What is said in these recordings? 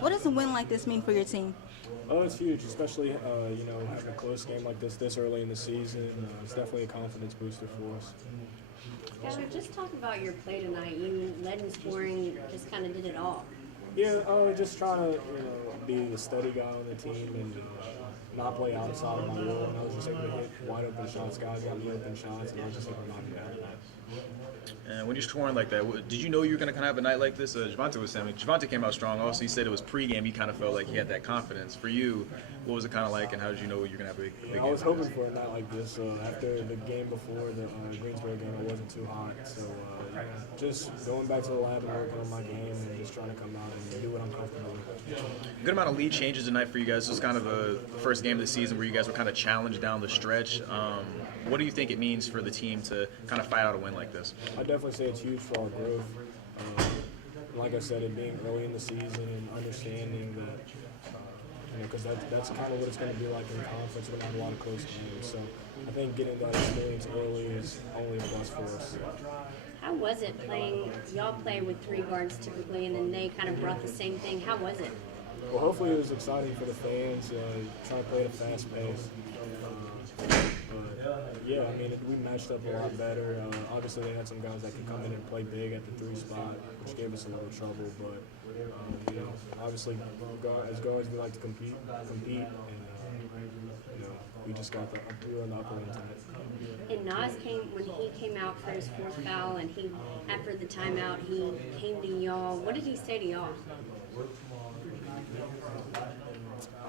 What does a win like this mean for your team? Oh, it's huge, especially having a close game like this early in the season. It's definitely a confidence booster for us. Skylar, just talk about your play tonight. You led in scoring, just kind of did it all. Yeah, just trying to be the steady guy on the team and not play outside of my role. And I was just able to hit wide open shots. Guys got me open shots, and I was just able to knock it down. And when you're scoring like that, did you know you were going to kind of have a night like this? Javante was saying, Javante came out strong. Also, he said it was pregame. He kind of felt like he had that confidence. For you, what was it kind of like, and how did you know you were going to have a big game? I was hoping for a night like this. After the game before, the Greensboro game, it wasn't too hot. So just going back to the lab and working on my game and just trying to come out and do what I'm comfortable with. Good amount of lead changes tonight for you guys. This was kind of the first game of the season where you guys were kind of challenged down the stretch. What do you think it means for the team to kind of fight out a win like this? I definitely say it's huge for our growth. Like I said, it being early in the season and understanding that, because that's kind of what it's going to be like in conference. We're going to have a lot of close games. So I think getting that experience early is only a plus for us. How was it playing? Y'all play with three guards typically, and then they kind of brought the same thing. How was it? Well, hopefully it was exciting for the fans. Trying to play at a fast pace. Yeah, I mean, we matched up a lot better. Obviously, they had some guys that could come in and play big at the 3 spot, which gave us a little trouble. But, obviously, as guards, we like to compete, and, we just got we were on the upper end tonight. And Nas when he came out for his 4th foul, and after the timeout, he came to y'all. What did he say to y'all?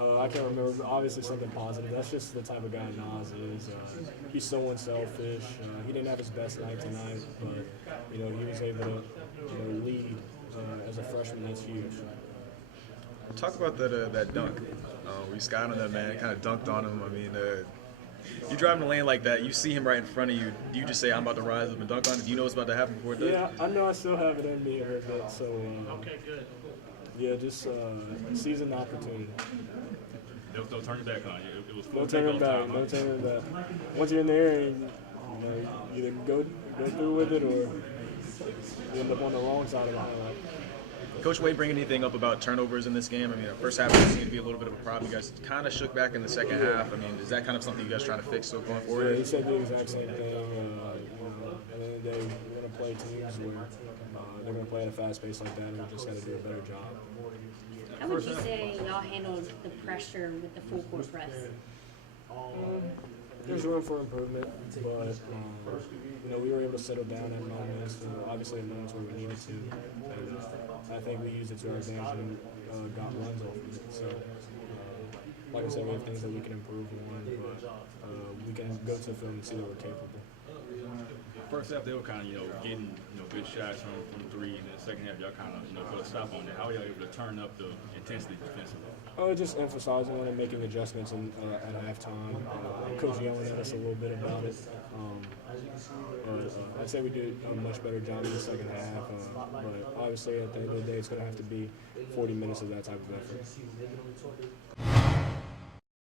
I can't remember, but obviously something positive. That's just the type of guy Nas is. He's so unselfish. He didn't have his best night tonight, but he was able to lead as a freshman. That's huge. Talk about that dunk. We got on that man, kind of dunked on him. I mean, you drive in the lane like that, you see him right in front of you. Do you just say, "I'm about to rise up and dunk on it"? Do you know what's about to happen before it does? Yeah, I know I still have it in me a little bit. So Okay, good. yeah, just seize an opportunity. There was no turning back on you. It was full No turning takeoff back. time, No huh? turning back. Once you're in the air, you either go through with it or you end up on the wrong side of the highlight. Coach Wade bring anything up about turnovers in this game? I mean, the first half seemed to be a little bit of a problem. You guys kind of shook back in the second half. I mean, is that kind of something you guys trying to fix so going forward? Yeah, he said the exact same thing. At the end of the day, we're going to play teams where they're going to play at a fast pace like that, and we just got to do a better job. How would you say y'all handled the pressure with the full court press? There's room for improvement, but we were able to settle down at moments. Obviously, at moments where we needed to, and I think we used it to our advantage and got runs off of it. So, like I said, we have things that we can improve on, but we can go to the film and see that we're capable. First half, they were kind of, getting, good shots from 3, and then the second half, y'all kind of, put a stop on that. How are y'all able to turn up the intensity defensively? Just emphasizing on it, making adjustments at halftime. Coach yelling at us a little bit about it. I'd say we did a much better job in the second half. But obviously, at the end of the day, it's going to have to be 40 minutes of that type of effort.